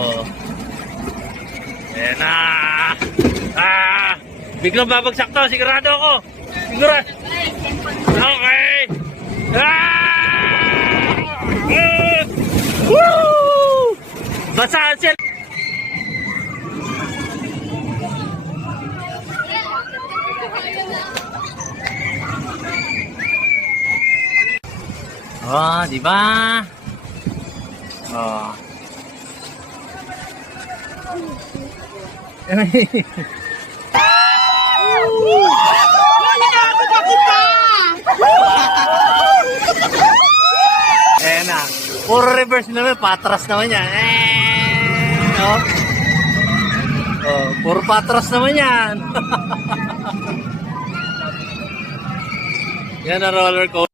Oh. Ayan na. Biglang babagsak to. Sigurado ako. Sigurado. Okay. Woo! Basahan siya. Oh, di ba? Oh. Ayan na. Puro reverse naman. Patras naman yan. Oh. Oh, puro patras naman yan. Yan ang roller coaster.